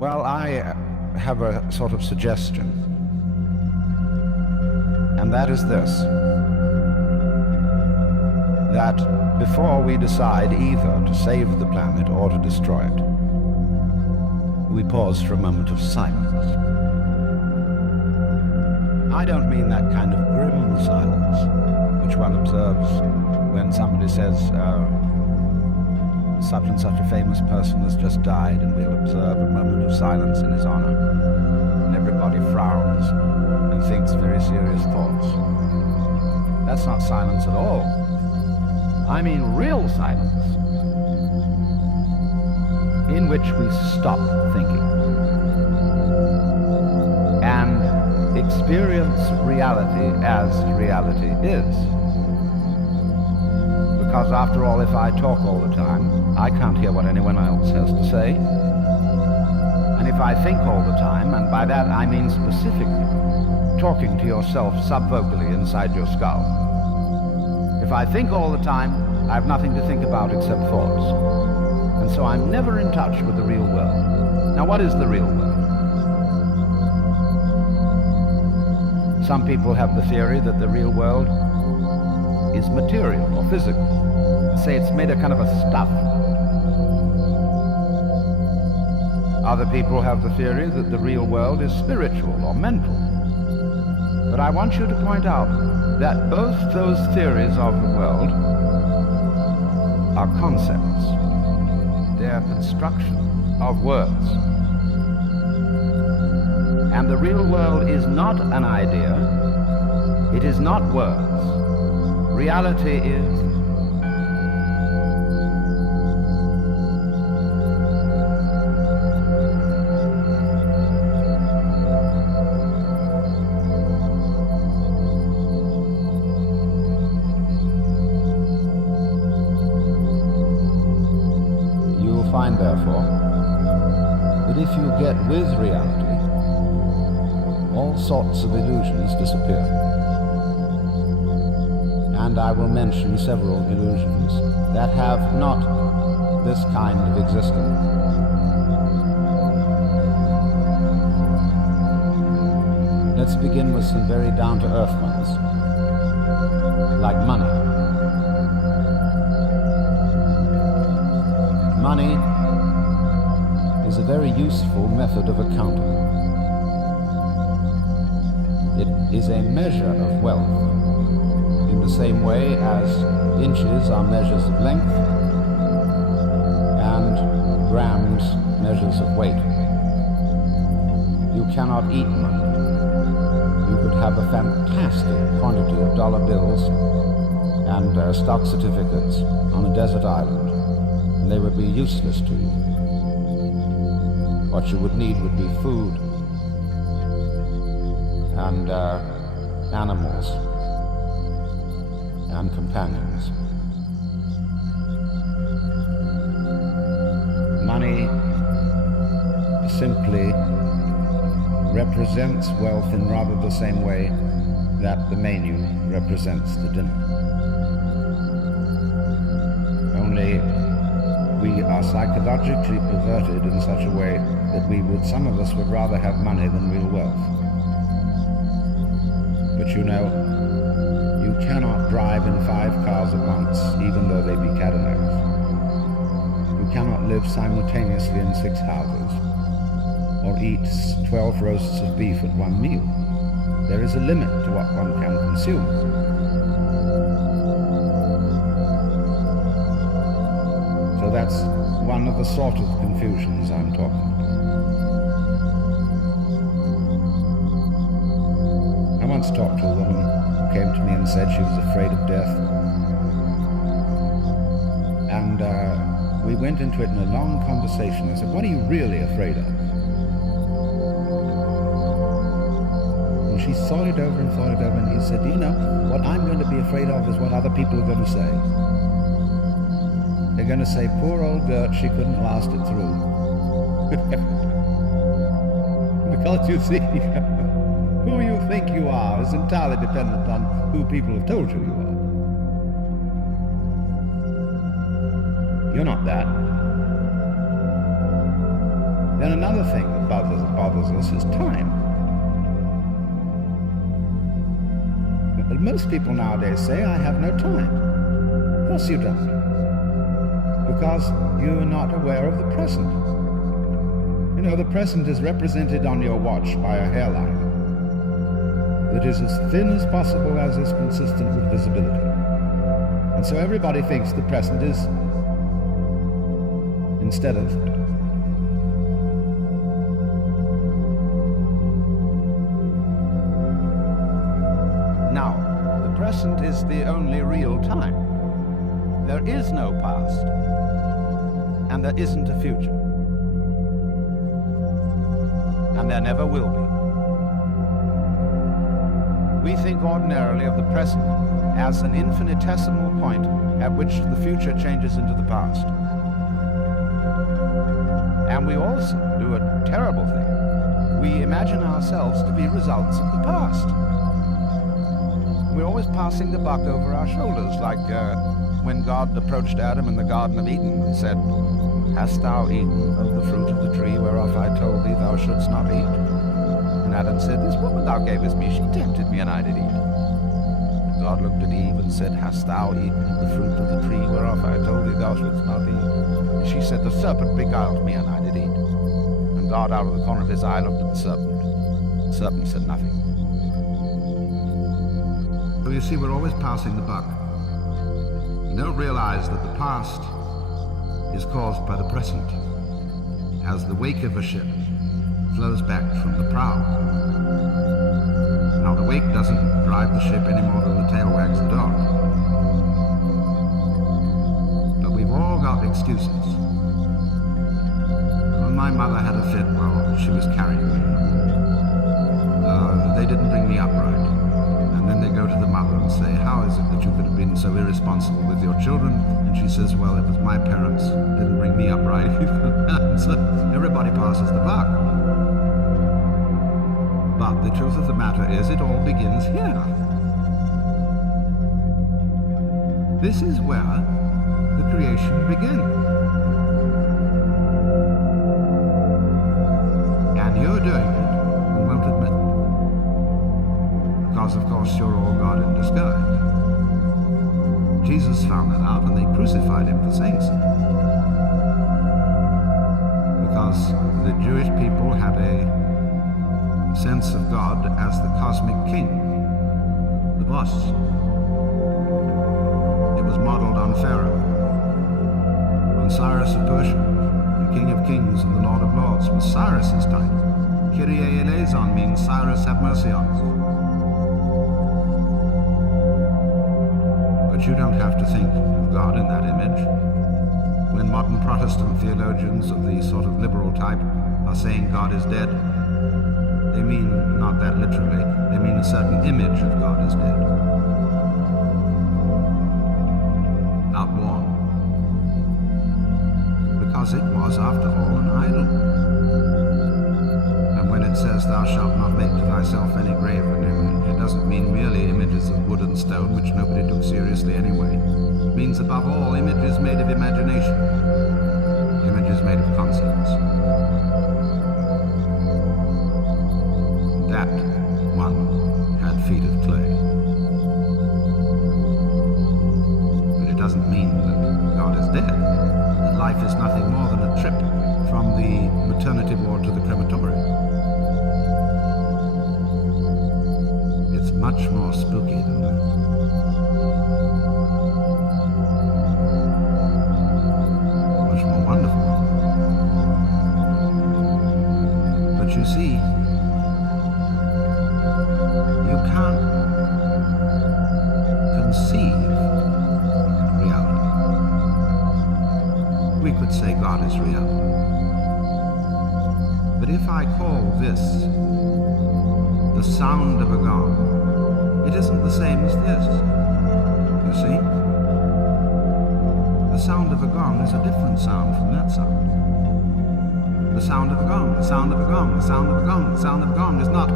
Well, I have a sort of suggestion, and that is this, that before we decide either to save the planet or to destroy it, we pause for a moment of silence. I don't mean that kind of grim silence which one observes when somebody says, such and such a famous person has just died, and we'll observe a moment of silence in his honor, and everybody frowns and thinks very serious thoughts. That's not silence at all. I mean real silence, in which we stop thinking and experience reality as reality is. Because after all, if I talk all the time, I can't hear what anyone else has to say. And if I think all the time, and by that I mean specifically talking to yourself subvocally inside your skull, if I think all the time, I have nothing to think about except thoughts. And so I'm never in touch with the real world. Now, what is the real world? Some people have the theory that the real world is material or physical. Say it's made of kind of a stuff. Other people have the theory that the real world is spiritual or mental. But I want you to point out that both those theories of the world are concepts. They're construction of words. And the real world is not an idea. It is not words. Reality is find, therefore, that if you get with reality, all sorts of illusions disappear. And I will mention several illusions that have not this kind of existence. Let's begin with some very down-to-earth ones, like money. Money is a very useful method of accounting. It is a measure of wealth, in the same way as inches are measures of length and grams measures of weight. You cannot eat money. You could have a fantastic quantity of dollar bills and stock certificates on a desert island. They would be useless to you. What you would need would be food and animals and companions. Money simply represents wealth in rather the same way that the menu represents the dinner. Only we are psychologically perverted in such a way that some of us would rather have money than real wealth. But you know, you cannot drive in 5 cars at once, even though they be Cadillacs. You cannot live simultaneously in 6 houses, or eat 12 roasts of beef at one meal. There is a limit to what one can consume. So that's one of the sort of confusions I'm talking about. I once talked to a woman who came to me and said she was afraid of death. And we went into it in a long conversation. I said, "What are you really afraid of?" And she thought it over, and he said, "You know, what I'm going to be afraid of is what other people are going to say. They're going to say, poor old Gert, she couldn't last it through." Because you see, who you think you are is entirely dependent on who people have told you you are. You're not that. Then another thing that bothers us is time. Most people nowadays say, I have no time. Of course you don't. Because you are not aware of the present. You know, the present is represented on your watch by a hairline that is as thin as possible as is consistent with visibility. And so everybody thinks the present is instead of now. The present is the only real time. There is no past, and there isn't a future, and there never will be. We think ordinarily of the present as an infinitesimal point at which the future changes into the past. And we also do a terrible thing. We imagine ourselves to be results of the past. We're always passing the buck over our shoulders, like when God approached Adam in the Garden of Eden and said, "Hast thou eaten of the fruit of the tree whereof I told thee thou shouldst not eat?" And Adam said, "This woman thou gavest me, she tempted me, and I did eat." And God looked at Eve and said, "Hast thou eaten of the fruit of the tree whereof I told thee thou shouldst not eat?" And she said, "The serpent beguiled me, and I did eat." And God, out of the corner of his eye, looked at the serpent. The serpent said nothing. So you see, we're always passing the buck. We don't realize that the past is caused by the present, as the wake of a ship flows back from the prow. Now, the wake doesn't drive the ship any more than the tail wags the dog. But we've all got excuses. When my mother had a fit while she was carrying me, they didn't bring me up right. And then they go to the mother and say, "How is it that you could have been so irresponsible with your children?" And she says, "Well, it was my parents didn't bring me up right." So everybody passes the buck. But the truth of the matter is, it all begins here. This is where the creation begins. And you're doing it and won't admit it. Because, of course, you're all God in disguise. Jesus found that out, and they crucified him for saying so. Because the Jewish people had a sense of God as the cosmic king, the boss. It was modeled on Pharaoh, on Cyrus of Persia, the King of Kings and the Lord of Lords, was Cyrus's title. Kyrie eleison means Cyrus have mercy on us. But you don't have to think of God in that image. When modern Protestant theologians of the sort of liberal type are saying God is dead, they mean not that literally, they mean a certain image of God is dead. Outworn. Because it was, after all, an idol. And when it says, "Thou shalt not make to thyself any graven image," it doesn't mean merely images of wood and stone, which nobody took seriously anyway. It means, above all, images made of imagination, images made of concepts. That one had feet of clay. But it doesn't mean that God is dead, that life is nothing more than a trip from the maternity ward to the crematorium. It's much more spooky than that. Much more wonderful. But you see, you can't conceive reality. We could say God is reality. But if I call this the sound of a gong, it isn't the same as this. You see? The sound of a gong is a different sound from that sound. The sound of a gong, the sound of a gong, the sound of a gong, the sound of a gong is not.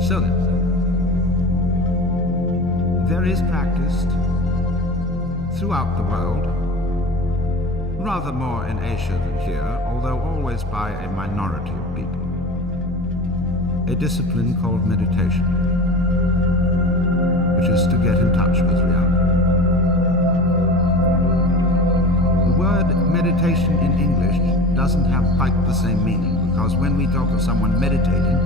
So then, there is practiced throughout the world, rather more in Asia than here, although always by a minority of people, a discipline called meditation, which is to get in touch with reality. The word meditation in English doesn't have quite the same meaning, because when we talk of someone meditating,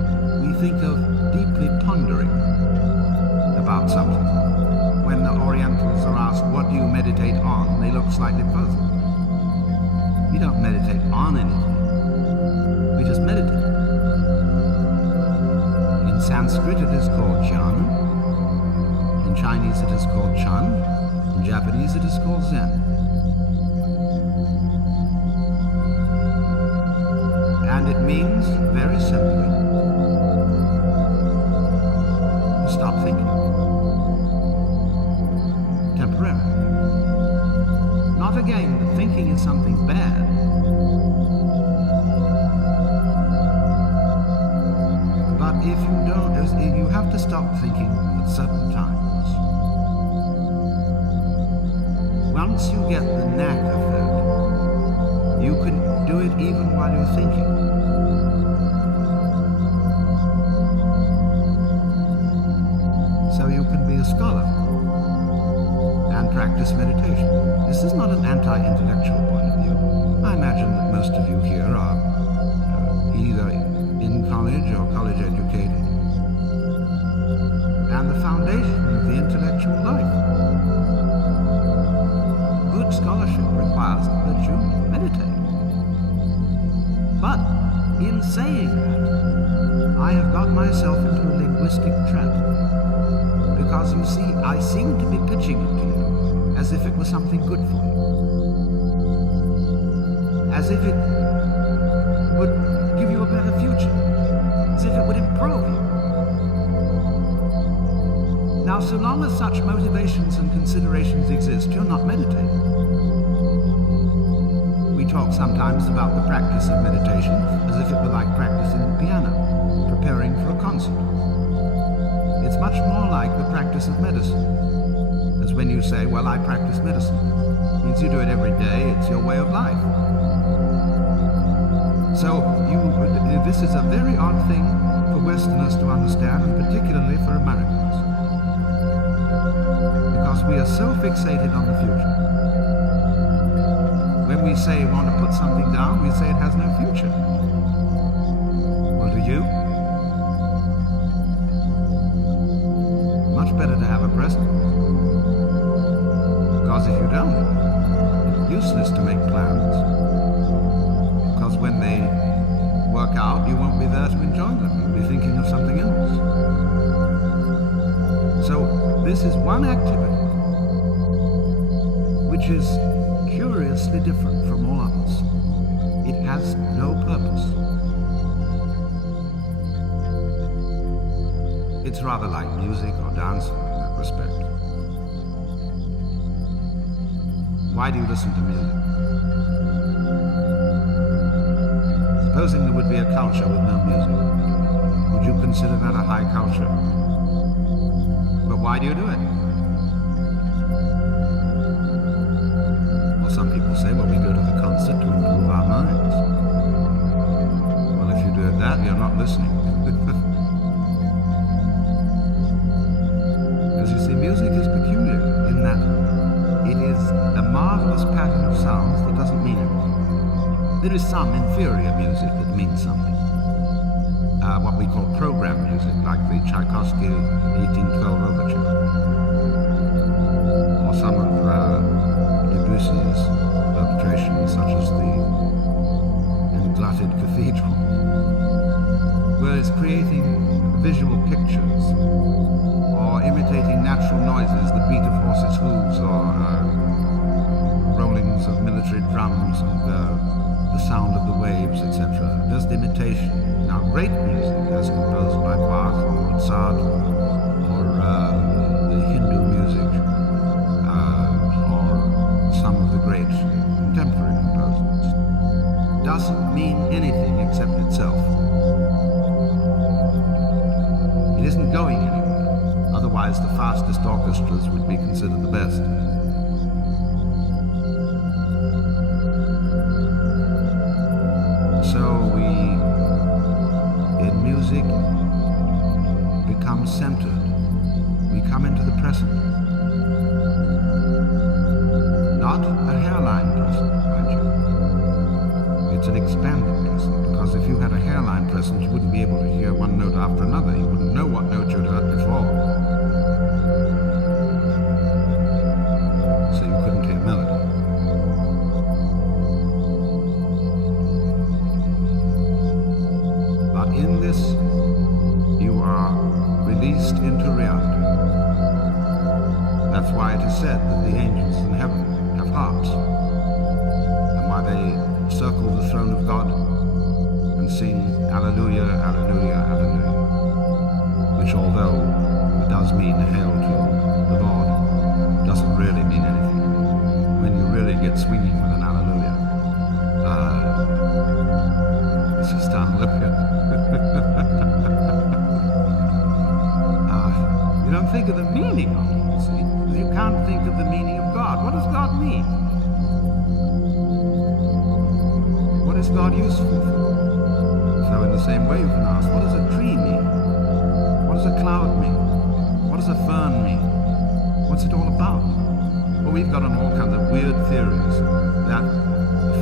we think of deeply pondering about something. When the Orientals are asked, what do you meditate on? They look slightly puzzled. We don't meditate on anything. We just meditate. In Sanskrit it is called jhana. In Chinese it is called chan. In Japanese it is called zen. And it means, very simply, to stop thinking. Temporarily. Not again that thinking is something bad. But if you don't, you have to stop thinking at certain times. Once you get the knack of that, you can do it even while you're thinking. So you can be a scholar and practice meditation. This is not an anti-intellectual point of view. I imagine that most of you here are either in college or college educated. And the foundation of the intellectual life. Good scholarship requires that you meditate. But in saying that, I have got myself into a linguistic trap. Because you see, I seem to be pitching it to you as if it was something good for you. As if it would give you a better future. As if it would improve you. Now, so long as such motivations and considerations exist, you're not meditating. We talk sometimes about the practice of meditation as if it were like practicing the piano, preparing for a concert. It's much more like the practice of medicine. As when you say, well, I practice medicine. It means you do it every day, it's your way of life. So this is a very odd thing for Westerners to understand, and particularly for Americans. Because we are so fixated on the future. When we say we want to put something down, we say it has no future. Well, do you? Much better to have a present. Because if you don't, it's useless to make plans. Because when they work out, you won't be there to enjoy them. You'll be thinking of something else. So this is one activity which is curiously different from all others. It has no purpose. It's rather like music or dancing in that respect. Why do you listen to music? Supposing there would be a culture with no music, would you consider that a high culture? But why do you do it? Well, some people say, well, we go to the concert to improve our minds. Well, if you do it that, you're not listening. Because you see, music is peculiar in that it is a marvelous pattern of sounds that doesn't mean anything. There is some inferior music that means something. What we call program music, like the Tchaikovsky 1812 Overture. Or some of Debussy's perpetrations, such as the Englutted Cathedral. Where it's creating visual pictures, or imitating natural noises, the beat of horses' hooves, or rollings of military drums, and the sound of the waves, etc. Just imitation. Now, great music, as composed by Bach or Mozart, or the Hindu music, or some of the great contemporary composers, doesn't mean anything except itself. It isn't going anywhere. Otherwise, the fastest orchestras would be considered the best. centered, we come into the present. Not a hairline present, mind you. It's an expanded present, because if you had a hairline present, you wouldn't be able to hear one note after another. You wouldn't know what note you'd heard before. So you couldn't hear melody. But in this, you are released into reality. That's why it is said that the angels in heaven have harps, and why they circle the throne of God and sing Alleluia, Alleluia, Alleluia, which although it does mean hail to the Lord, doesn't really mean anything. When you really get swinging with an Alleluia, it's just unlooking. You don't think of the meaning of it, you see. You can't think of the meaning of God. What does God mean? What is God useful for? So in the same way you can ask, what does a tree mean? What does a cloud mean? What does a fern mean? What's it all about? Well, we've got on all kinds of weird theories that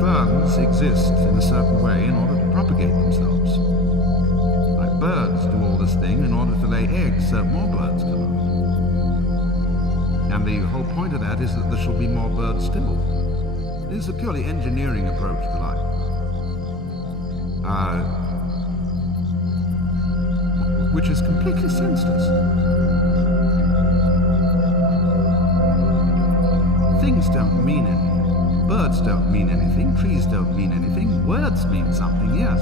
ferns exist in a certain way in order to propagate themselves. Like birds do all this thing in order to lay eggs so more birds come out. And the whole point of that is that there shall be more birds still. It is a purely engineering approach to life. Which is completely senseless. Things don't mean anything. Birds don't mean anything. Trees don't mean anything. Words mean something, yes.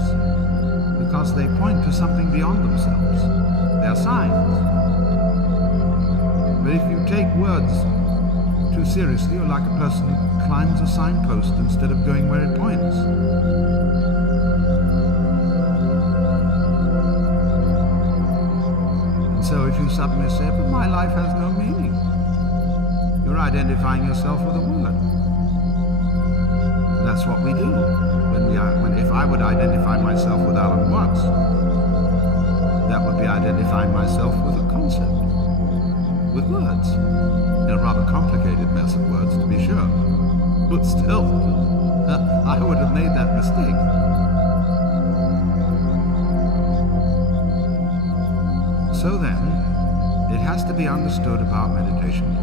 Because they point to something beyond themselves. They're signs. But if you take words too seriously, you're like a person who climbs a signpost instead of going where it points. And so if you suddenly say, but my life has no meaning, you're identifying yourself with a word. That's what we do. If I would identify myself with Alan Watts, that would be identifying myself with a concept, with words. A rather complicated mess of words, to be sure. But still, I would have made that mistake. So then, it has to be understood about meditation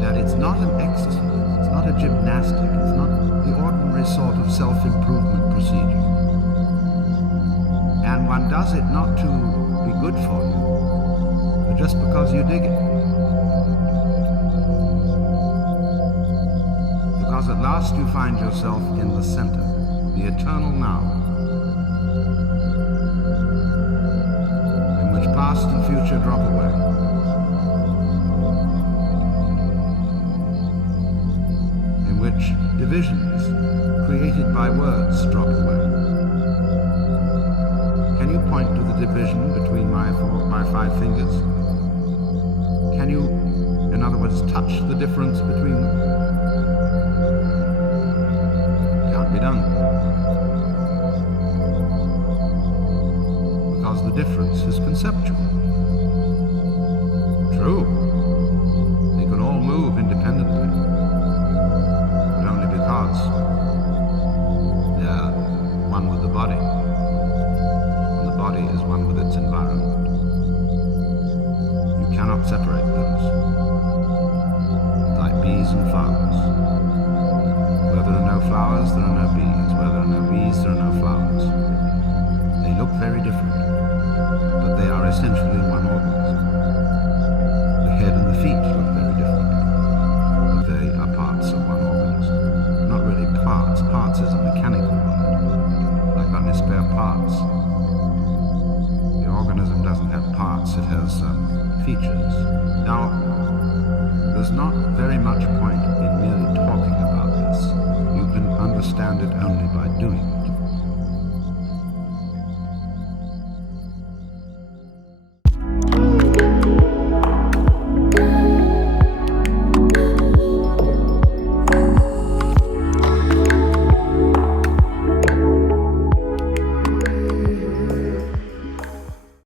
that it's not an exercise, it's not a gymnastic, it's not the ordinary sort of self-improvement procedure. And one does it not to be good for you, but just because you dig it. Because at last you find yourself in the center, the eternal now, in which past and future drop away. Which divisions created by words drop away. Can you point to the division between my 5 fingers? Can you, in other words, touch the difference between them? Can't be done. Because the difference is conceptual. True. They can all move independently. Because they're one with the body, and the body is one with its environment. You cannot separate those, like bees and flowers. Where there are no flowers, there are no bees. Where there are no bees, there are no flowers. They look very different, but they are essentially one organism. The head and the feet look very different, but they are parts of one organism. Not really parts. Parts is a mechanical word, like on spare parts. The organism doesn't have parts, it has features. Now, there's not very much point in merely talking about this. You can understand it only by doing it.